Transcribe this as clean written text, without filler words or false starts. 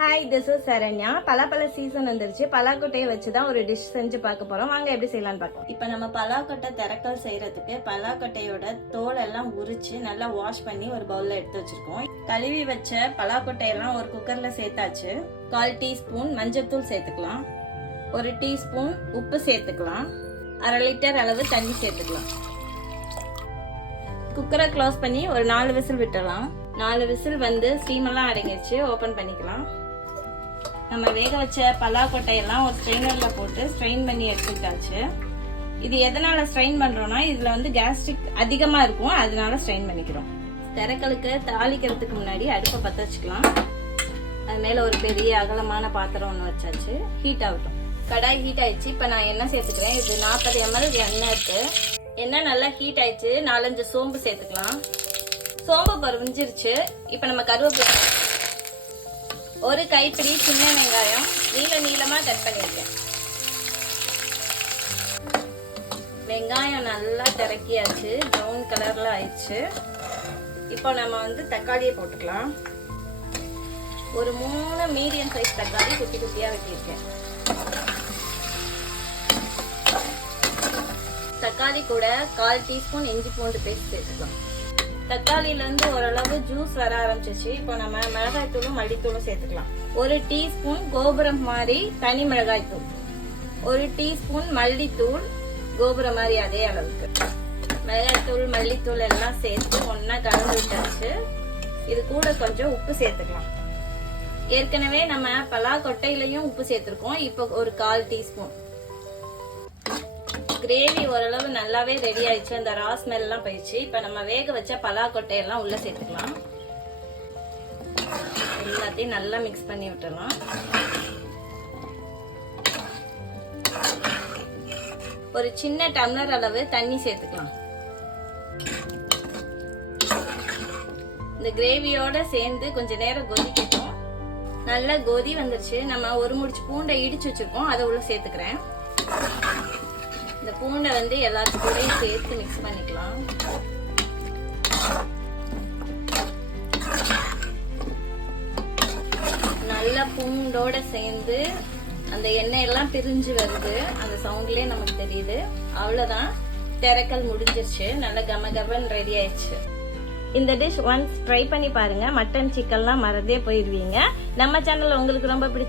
Hi, this is Saranya. பலாப்பழ season வந்துருச்சு. பலாக்கொட்டையை வச்சு தான் ஒரு டிஷ் செஞ்சு பார்க்க போறோம். வாங்க எப்படி செய்யலாம்னு பார்க்கலாம். இப்போ நம்ம பலாக்கொட்டை திரக்கல் செய்யறதுக்கு பலாக்கொட்டையோட தோல் எல்லாம் உரிச்சு நல்லா வாஷ் பண்ணி ஒரு பவுல்ல எடுத்து வச்சிருக்கோம். கழுவி வச்ச பலாக்கொட்டையெல்லாம் ஒரு குக்கர்ல சேர்த்தாச்சு. 1/4 டீஸ்பூன் மஞ்சள்தூள் சேர்த்துக்கலாம். 1 டீஸ்பூன் உப்பு சேர்த்துக்கலாம். 1/2 லிட்டர் அளவு தண்ணி சேர்த்துக்கலாம். குக்கரை க்ளோஸ் பண்ணி ஒரு 4 விசில் விட்டுறலாம். 4 விசில் வந்து ஸ்டீம் எல்லாம் அடங்கிடுச்சு. ஓபன் பண்ணிக்கலாம். நம்ம வேக வச்ச பலாக்கொட்டையெல்லாம் ஒரு ஸ்ட்ரெயினர்ல போட்டு ஸ்ட்ரெயின் பண்ணி எடுத்துக்கிட்டாச்சு. இது எதனால ஸ்ட்ரெயின் பண்றோம்னா இதுல வந்து கேஸ்ட்ரிக் அதிகமா இருக்கும், அதனால ஸ்ட்ரெயின் பண்ணிக்கிறோம். திரக்கலுக்கு தாளிக்கிறதுக்கு முன்னாடி அடுப்பை பற்ற வச்சுக்கலாம். அது மேல ஒரு பெரிய அகலமான பாத்திரம் ஒன்று வச்சாச்சு. ஹீட் ஆகட்டும். கடாய் ஹீட் ஆயிடுச்சு. இப்ப நான் எண்ணெய் சேர்த்துக்கிறேன். இது 40 ml எண்ணெய் இருக்கு. எண்ணெய் நல்லா ஹீட் ஆயிடுச்சு. 4-5 சோம்பு சேர்த்துக்கலாம். சோம்பு பொரிஞ்சிருச்சு. இப்ப நம்ம கருவேப்பிலை, ஒரு கைப்பிடி சின்ன வெங்காயம் நீளமா கட் பண்ணிருக்கேன். வெங்காயம் நல்லா திரக்கியாச்சு. ப்ரௌன் கலர்ல ஆயிடுச்சு. இப்போ நம்ம வந்து தக்காளியை போட்டுக்கலாம். ஒரு 3 மீடியம் சைஸ் தக்காளி குட்டி குட்டியா வெட்டியிருக்கேன். தக்காளி கூட 1/4 டீஸ்பூன் இஞ்சி பூண்டு பேஸ்ட் சேர்த்துக்கலாம். தக்காளில இருந்து ஓரளவு ஜூஸ் வர ஆரம்பிச்சிச்சு. இப்போ நம்ம மிளகாய் தூளும் மல்லித்தூளும் சேர்த்துக்கலாம். 1 டீஸ்பூன் கோபுரம் மாதிரி தனி மிளகாய் தூள், 1 டீஸ்பூன் மல்லித்தூள் கோபுரம் மாதிரி அதே அளவுக்கு. மிளகாய் தூள் மல்லித்தூள் எல்லாம் சேர்த்து ஒன்னா கலந்து விட்டாச்சு. இது கூட கொஞ்சம் உப்பு சேர்த்துக்கலாம். ஏற்கனவே நம்ம பலாக்கொட்டையிலையும் உப்பு சேர்த்திருக்கோம். இப்போ ஒரு 1/4 டீஸ்பூன். கிரேவி ஓரளவு நல்லாவே ரெடி ஆயிடுச்சு. அந்த ரா ஸ்மெல் எல்லாம் போயிடுச்சு. இப்ப நம்ம வேக வச்ச பலாக்கொட்டையெல்லாம் உள்ள சேர்த்துக்கலாம். எல்லாத்தையும் நல்லா மிக்ஸ் பண்ணி விட்டுறலாம். ஒரு சின்ன டம்ளர் அளவு தண்ணி சேர்த்துக்கலாம். இந்த கிரேவியோட சேர்ந்து கொஞ்ச நேரம் கொதிக்கட்டும். நல்லா கொதி வந்துருச்சு. நம்ம ஒரு முடிச்சு பூண்டை இடிச்சு வச்சிருக்கோம், அதை உள்ள சேர்த்துக்கிறேன். இந்த பூண்டை வந்து எல்லாத்துக்கூடையும் சேர்த்து மிக்ஸ் பண்ணிக்கலாம். நல்லா பூண்டோட சேர்ந்து அந்த எண்ணெய் எல்லாம் பிரிஞ்சு வருது. அந்த சவுண்ட்லயே நமக்கு தெரியுது. அவ்வளவுதான், திரக்கல் முடிஞ்சிருச்சு. நல்லா கமகமன் ரெடி ஆயிடுச்சு. இந்த டிஷ் ஒன்ஸ் ட்ரை பண்ணி பாருங்க. மட்டன் சிக்கன்லாம் மறந்தே போயிருவீங்க. நம்ம சேனல் உங்களுக்கு ரொம்ப பிடிச்ச